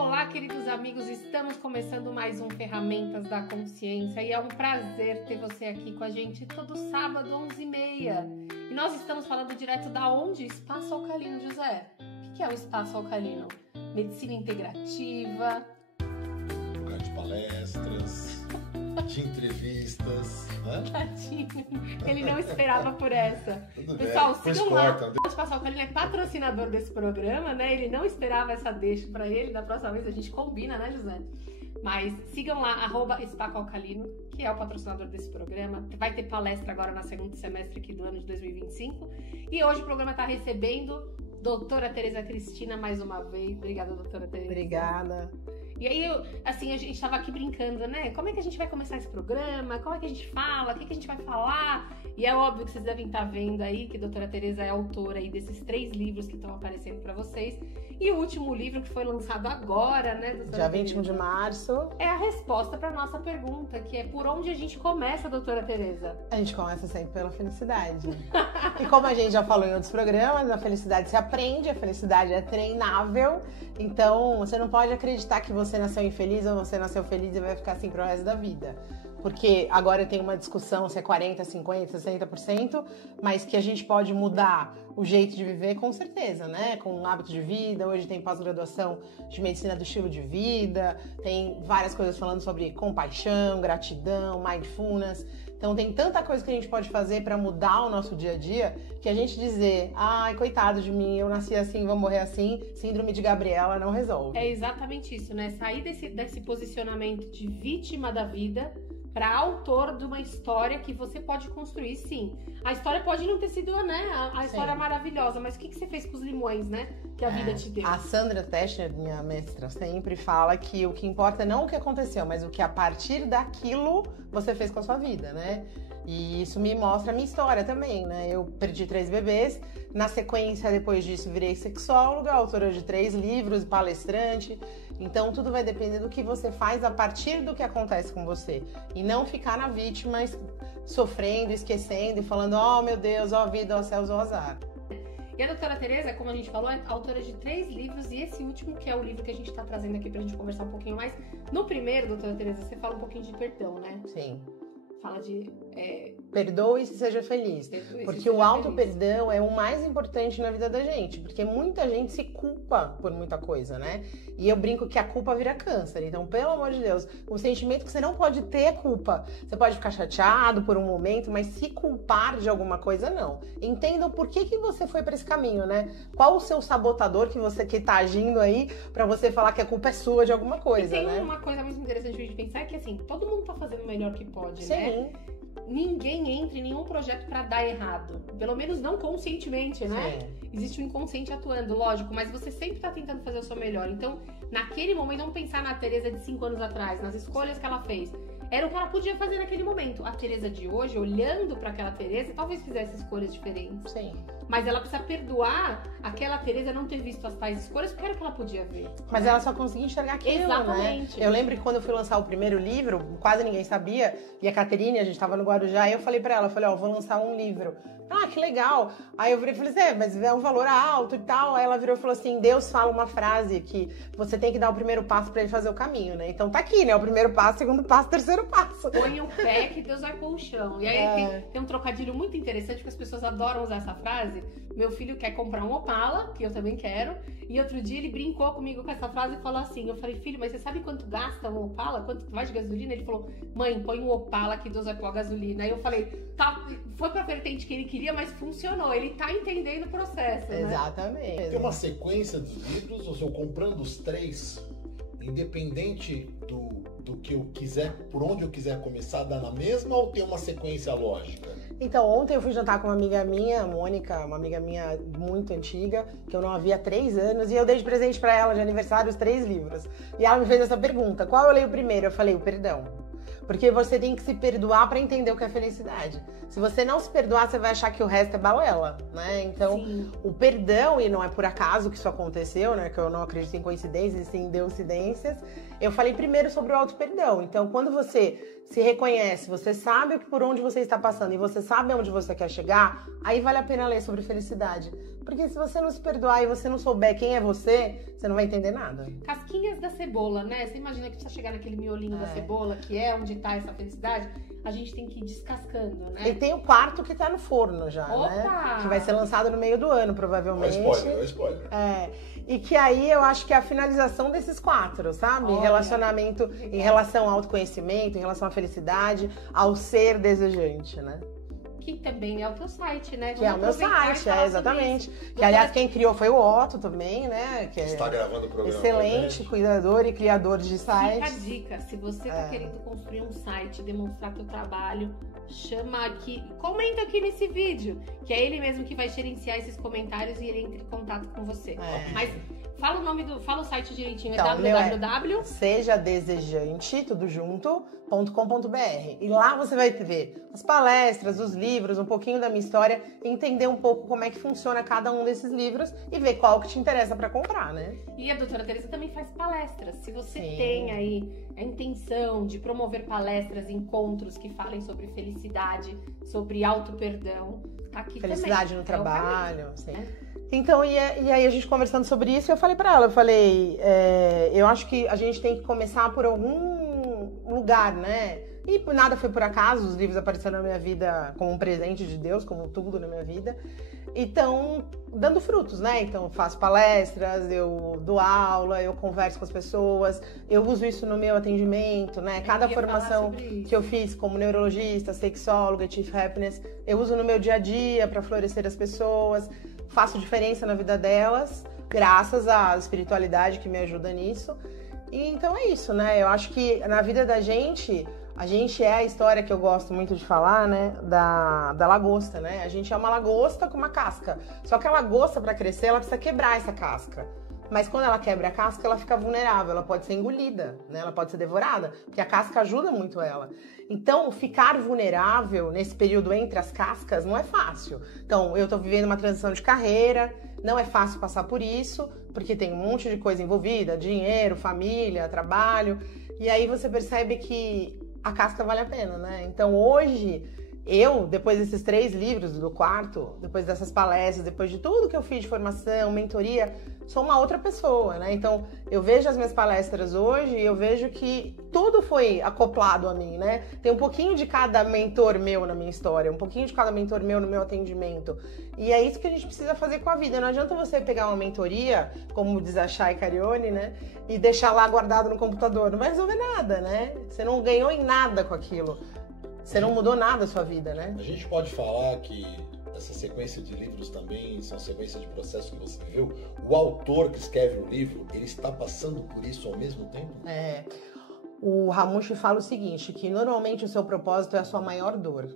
Olá, queridos amigos, estamos começando mais um Ferramentas da Consciência e é um prazer ter você aqui com a gente todo sábado, 11h30. E nós estamos falando direto da onde? Espaço Alcalino, José. O que é o Espaço Alcalino? Medicina integrativa. Lugar de palestras, de entrevistas, né? Tadinho, ele não esperava por essa. Tudo Pessoal, bem, sigam lá. corta. O Espaço Alcalino é patrocinador desse programa, né? Ele não esperava essa deixa pra ele. Da próxima vez a gente combina, né, José? Mas sigam lá, @Espaco Alcalino, que é o patrocinador desse programa. Vai ter palestra agora no segundo semestre aqui do ano de 2025. E hoje o programa tá recebendo doutora Tereza Cristina mais uma vez. Obrigada, doutora Tereza. Obrigada. E aí, a gente tava aqui brincando, né? Como é que a gente vai começar esse programa? Como é que a gente fala? O que a gente vai falar? E é óbvio que vocês devem estar vendo aí que a doutora Tereza é autora aí desses 3 livros que estão aparecendo para vocês. E o último livro que foi lançado agora, né, doutora Dia Tereza? 21 de março. É a resposta para nossa pergunta, que é por onde a gente começa, doutora Tereza? A gente começa sempre pela felicidade. E como a gente já falou em outros programas, a felicidade se aprende, a felicidade é treinável. Então, você não pode acreditar que você nasceu infeliz ou você nasceu feliz e vai ficar assim pro resto da vida. Porque agora tem uma discussão se é 40%, 50%, 60%, mas que a gente pode mudar o jeito de viver com certeza, né? Com um hábito de vida. Hoje tem pós-graduação de medicina do estilo de vida, tem várias coisas falando sobre compaixão, gratidão, mindfulness. Então tem tanta coisa que a gente pode fazer para mudar o nosso dia a dia, que a gente dizer, ai, coitado de mim, eu nasci assim, vou morrer assim, síndrome de Gabriela não resolve. É exatamente isso, né? Sair desse posicionamento de vítima da vida para autor de uma história que você pode construir, sim. A história pode não ter sido, né, a história maravilhosa, mas o que você fez com os limões, né, que a vida te deu? A Sandra Teschner, minha mestra, sempre fala que o que importa é não o que aconteceu, mas o que a partir daquilo você fez com a sua vida, né? E isso me mostra a minha história também, né? Eu perdi 3 bebês, na sequência, depois disso, virei sexóloga, autora de 3 livros, palestrante. Então, tudo vai depender do que você faz a partir do que acontece com você. E não ficar na vítima, sofrendo, esquecendo e falando, oh, meu Deus, ó vida, ó céus, ó azar. E a doutora Tereza, como a gente falou, é autora de 3 livros e esse último, que é o livro que a gente está trazendo aqui pra gente conversar um pouquinho mais. No primeiro, doutora Tereza, você fala um pouquinho de perdão, né? Sim. Fala de... Perdoe e seja feliz. Porque o auto-perdão é o mais importante na vida da gente. Porque muita gente se culpa por muita coisa, né? E eu brinco que a culpa vira câncer. Então, pelo amor de Deus, o sentimento que você não pode ter é culpa. Você pode ficar chateado por um momento, mas se culpar de alguma coisa, não. Entenda o porquê que você foi pra esse caminho, né? Qual o seu sabotador que tá agindo aí pra você falar que a culpa é sua de alguma coisa, e tem né? uma coisa muito interessante de pensar, é que assim, todo mundo tá fazendo o melhor que pode, Sim. né? Ninguém entra em nenhum projeto pra dar errado. Pelo menos não conscientemente, né? Sim. Existe um inconsciente atuando, lógico, mas você sempre tá tentando fazer o seu melhor. Então, naquele momento, vamos pensar na Tereza de 5 anos atrás, nas escolhas que ela fez. Era o que ela podia fazer naquele momento. A Tereza de hoje, olhando pra aquela Tereza, talvez fizesse escolhas diferentes. Sim. Mas ela precisa perdoar aquela Tereza não ter visto as tais escolhas, porque era o que ela podia ver. Mas ela só conseguia enxergar aquilo, Exatamente. né? Eu lembro que quando eu fui lançar o primeiro livro, quase ninguém sabia, e a Caterine, a gente tava no Guarujá, e eu falei pra ela, ó, vou lançar um livro. Ah, que legal. Aí eu virei e falei assim, mas é um valor alto e tal. Aí ela virou e falou assim, Deus fala uma frase que você tem que dar o primeiro passo pra ele fazer o caminho, né? Então tá aqui, né? O primeiro passo, segundo passo, terceiro passo. Põe o pé que Deus vai pôr o chão. E aí tem um trocadilho muito interessante, porque as pessoas adoram usar essa frase. Meu filho quer comprar um Opala, que eu também quero, e outro dia ele brincou comigo com essa frase e falou assim, eu falei, filho, mas você sabe quanto gasta um Opala? Quanto vai de gasolina? Ele falou, mãe, põe um Opala que Deus vai pôr a gasolina. Aí eu falei, tá, foi pra vertente que ele queria, mas funcionou. Ele tá entendendo o processo, né? Exatamente. Tem uma sequência dos livros, ou seja, eu comprando os 3, independente do que eu quiser, por onde eu quiser começar, dá na mesma ou tem uma sequência lógica? Então, ontem eu fui jantar com uma amiga minha, Mônica, uma amiga minha muito antiga, que eu não a via há 3 anos, e eu dei de presente pra ela de aniversário os 3 livros. E ela me fez essa pergunta, qual eu leio primeiro? Eu falei, o perdão. Porque você tem que se perdoar pra entender o que é felicidade. Se você não se perdoar, você vai achar que o resto é balela, né? Então, Sim. O perdão, e não é por acaso que isso aconteceu, né? Que eu não acredito em coincidências, sim em deucidências. Eu falei primeiro sobre o auto-perdão. Então, quando você se reconhece, você sabe por onde você está passando e você sabe aonde você quer chegar, aí vale a pena ler sobre felicidade. Porque se você não se perdoar e você não souber quem é você não vai entender nada. Casquinhas da cebola, né? Você imagina que precisa chegar naquele miolinho da cebola, que é onde tá essa felicidade, a gente tem que ir descascando, né? E tem o quarto que tá no forno já, né? Que vai ser lançado no meio do ano, provavelmente. É o spoiler. E que aí eu acho que é a finalização desses 4, sabe? Olha, relacionamento, em relação ao autoconhecimento, em relação à felicidade, ao ser desejante, né? Que também é o teu site, né? Que é o meu site, exatamente. Que, aliás, quem criou foi o Otto também, né? Que está gravando o programa. Excelente cuidador e criador de sites. Fica a dica, se você tá querendo construir um site, demonstrar teu trabalho, chama aqui, comenta aqui nesse vídeo, que é ele mesmo que vai gerenciar esses comentários e ele entra em contato com você. Mas fala o nome fala o site direitinho, então, www. Sejadesejante, tudo junto, .com.br. E lá você vai ver as palestras, os livros, um pouquinho da minha história, entender um pouco como é que funciona cada um desses livros e ver qual que te interessa para comprar, né? E a doutora Teresa também faz palestras. Se você tem aí a intenção de promover palestras, encontros que falem sobre felicidade, sobre auto-perdão, tá aqui felicidade também. No trabalho, sim. Então, e aí a gente conversando sobre isso, eu falei pra ela, eu acho que a gente tem que começar por algum lugar, né? E nada foi por acaso, os livros apareceram na minha vida como um presente de Deus, como tudo na minha vida. Então, dando frutos, né? Então, eu faço palestras, eu dou aula, eu converso com as pessoas, eu uso isso no meu atendimento, né? Cada formação que eu fiz como neurologista, sexóloga, Chief Happiness, eu uso no meu dia a dia para florescer as pessoas, faço diferença na vida delas, graças à espiritualidade que me ajuda nisso. E então é isso, né? Eu acho que na vida da gente, a gente é a história que eu gosto muito de falar, né? Da lagosta, né? A gente é uma lagosta com uma casca. Só que a lagosta, para crescer, ela precisa quebrar essa casca. Mas quando ela quebra a casca, ela fica vulnerável, ela pode ser engolida, né? Ela pode ser devorada, porque a casca ajuda muito ela. Então, ficar vulnerável nesse período entre as cascas não é fácil. Então, eu tô vivendo uma transição de carreira, não é fácil passar por isso, porque tem um monte de coisa envolvida, dinheiro, família, trabalho, e aí você percebe que a casca vale a pena, né? Então, hoje, depois desses 3 livros do quarto, depois dessas palestras, depois de tudo que eu fiz de formação, mentoria, sou uma outra pessoa, né? Então, eu vejo as minhas palestras hoje e eu vejo que tudo foi acoplado a mim, né? Tem um pouquinho de cada mentor meu na minha história, um pouquinho de cada mentor meu no meu atendimento. E é isso que a gente precisa fazer com a vida. Não adianta você pegar uma mentoria, como diz a Chay Carione, né? E deixar lá guardado no computador. Não vai resolver nada, né? Você não ganhou em nada com aquilo. Você não mudou nada a sua vida, né? A gente pode falar que essa sequência de livros também são sequência de processos que você viveu. O autor que escreve o livro, ele está passando por isso ao mesmo tempo? O Ramushi fala o seguinte, que normalmente o seu propósito é a sua maior dor.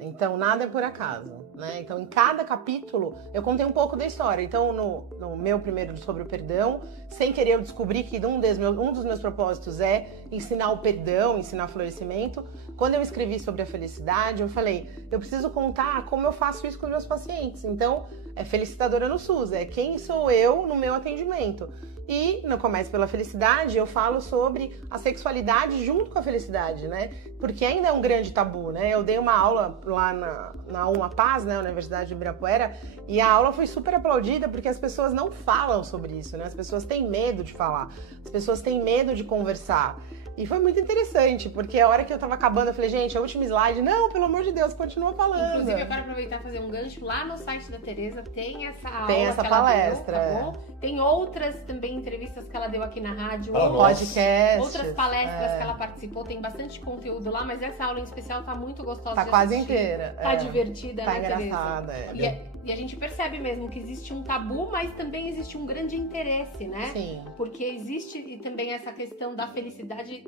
Então, nada é por acaso, né? Então, em cada capítulo, eu contei um pouco da história. Então, no meu primeiro sobre o perdão, sem querer eu descobri que um dos meus propósitos é ensinar o perdão, ensinar florescimento. Quando eu escrevi sobre a felicidade, eu falei, eu preciso contar como eu faço isso com os meus pacientes. Então, é felicitadora no SUS, é quem sou eu no meu atendimento. E no Comece pela Felicidade, eu falo sobre a sexualidade junto com a felicidade, né? Porque ainda é um grande tabu, né? Eu dei uma aula lá na Uma Paz, né? Universidade de Ibirapuera, e a aula foi super aplaudida porque as pessoas não falam sobre isso, né? As pessoas têm medo de falar, as pessoas têm medo de conversar. E foi muito interessante, porque a hora que eu tava acabando, eu falei, gente, a última slide, não, pelo amor de Deus, continua falando. Inclusive, eu quero aproveitar e fazer um gancho. Lá no site da Teresa tem essa aula, tem essa palestra, ela deu, tá bom? Tem outras também entrevistas que ela deu aqui na rádio, podcast, outras palestras que ela participou, tem bastante conteúdo lá, mas essa aula em especial tá muito gostosa de assistir. Tá quase inteira. Tá divertida, tá né, engraçada, E a gente percebe mesmo que existe um tabu, mas também existe um grande interesse, né? Sim. Porque existe também essa questão da felicidade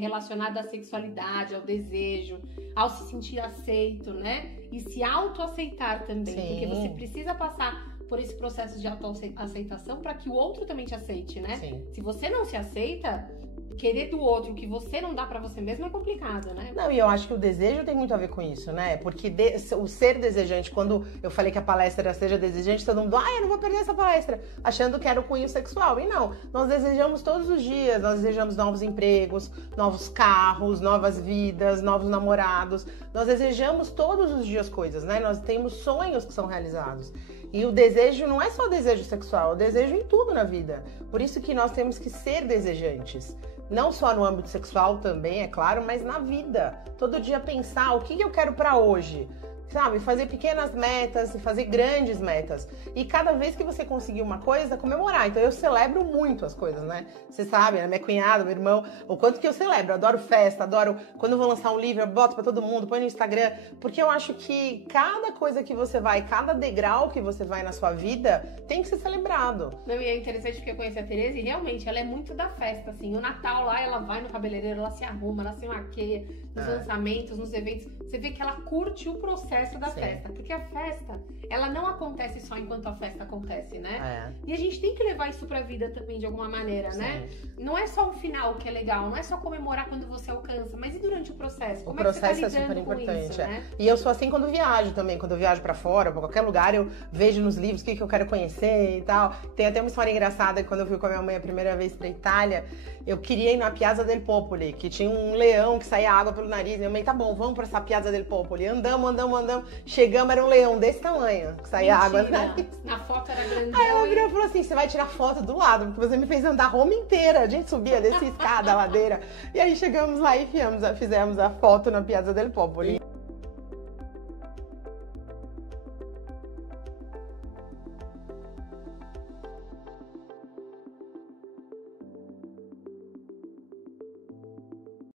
relacionada à sexualidade, ao desejo, ao se sentir aceito, né? E se autoaceitar também. Sim. Porque você precisa passar por esse processo de autoaceitação para que o outro também te aceite, né? Sim. Se você não se aceita, querer do outro o que você não dá pra você mesmo é complicado, né? Não, e eu acho que o desejo tem muito a ver com isso, né? Porque o ser desejante, quando eu falei que a palestra era Seja Desejante, todo mundo, eu não vou perder essa palestra, achando que era o cunho sexual. E não, nós desejamos todos os dias, nós desejamos novos empregos, novos carros, novas vidas, novos namorados. Nós desejamos todos os dias coisas, né? Nós temos sonhos que são realizados. E o desejo não é só desejo sexual, é o desejo em tudo na vida. Por isso que nós temos que ser desejantes. Não só no âmbito sexual também, é claro, mas na vida. Todo dia pensar o que eu quero pra hoje. Sabe, fazer pequenas metas e fazer grandes metas. E cada vez que você conseguir uma coisa, comemorar. Então eu celebro muito as coisas, né? Você sabe, né? Minha cunhada, meu irmão, o quanto que eu celebro. Adoro festa, adoro quando eu vou lançar um livro, eu boto pra todo mundo, põe no Instagram. Porque eu acho que cada coisa que você vai, cada degrau que você vai na sua vida, tem que ser celebrado. Não, e é interessante porque eu conheci a Tereza e realmente ela é muito da festa, assim. O Natal lá, ela vai no cabeleireiro, ela se arruma, ela se maquia, nos lançamentos, nos eventos. Você vê que ela curte o processo da festa, porque a festa, ela não acontece só enquanto a festa acontece, né? E a gente tem que levar isso pra vida também, de alguma maneira, né? Não é só o final que é legal, não é só comemorar quando você alcança, mas e durante o processo? Como o processo é que você tá é super lidando com importante, isso, né? E eu sou assim quando viajo também, quando eu viajo pra fora, pra qualquer lugar, eu vejo nos livros o que eu quero conhecer e tal. Tem até uma história engraçada, que quando eu fui com a minha mãe a primeira vez pra Itália, eu queria ir na Piazza del Popoli, que tinha um leão que saía água pelo nariz. Minha mãe, tá bom, vamos pra essa Piazza del Popoli. Andamos. Chegamos, era um leão desse tamanho, que saía água no nariz. Na foto era grandão. Aí ela virou e falou assim, você vai tirar foto do lado, porque você me fez andar Roma inteira. A gente subia, descia escada, ladeira. E aí chegamos lá e fizemos a foto na Piazza del Popoli.